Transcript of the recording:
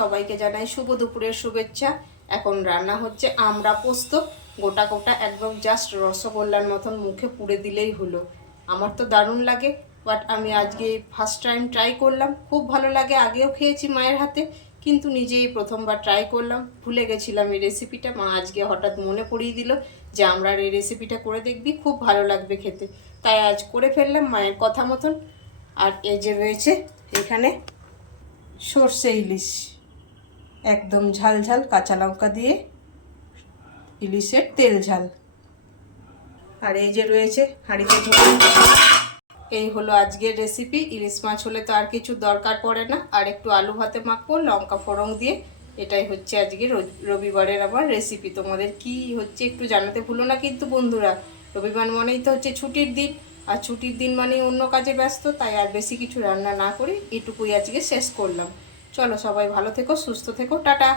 সবাইকে জানাই শুভ দুপুরের শুভেচ্ছা। এখন রান্না হচ্ছে আমড়া পোস্ত। গোটা গোটা একদম জাস্ট রসগোল্লার মতন মুখে পুড়ে দিলেই হলো। আমার তো দারুণ লাগে, বাট আমি আজকে ফার্স্ট টাইম ট্রাই করলাম। খুব ভালো লাগে, আগেও খেয়েছি মায়ের হাতে, কিন্তু নিজেই প্রথমবার ট্রাই করলাম। ভুলে গেছিলাম এই রেসিপিটা, মা আজকে হঠাৎ মনে পড়িয়ে দিল যে আমড়ার এই রেসিপিটা করে দেখবি, খুব ভালো লাগবে খেতে। তাই আজ করে ফেললাম মায়ের কথা মতন। আর এই যে রয়েছে এখানে সর্ষে ইলিশ, একদম ঝাল ঝাল কাঁচা লঙ্কা দিয়ে ইলিশের তেল ঝাল। আর এই যে রয়েছে হাঁড়িতে ঝোল। এই হলো আজকের রেসিপি। ইলিশ মাছ হলে তো আর কিছু দরকার পড়ে না। আর একটু আলু ভাতে মাখবো লঙ্কা ফোড়ন দিয়ে। এটাই হচ্ছে আজকে রবিবারের আমার রেসিপি। তোমাদের কি হচ্ছে একটু জানাতে ভুলো না কিন্তু বন্ধুরা। রবিবার মানেই তো হচ্ছে ছুটির দিন, আর ছুটির দিন মানেই অন্য কাজে ব্যস্ত। তাই আর বেশি কিছু রান্না না করে এটুকুই আজকে শেষ করলাম। চলো সবাই ভালো থেকো, সুস্থ থেকো, টাটা।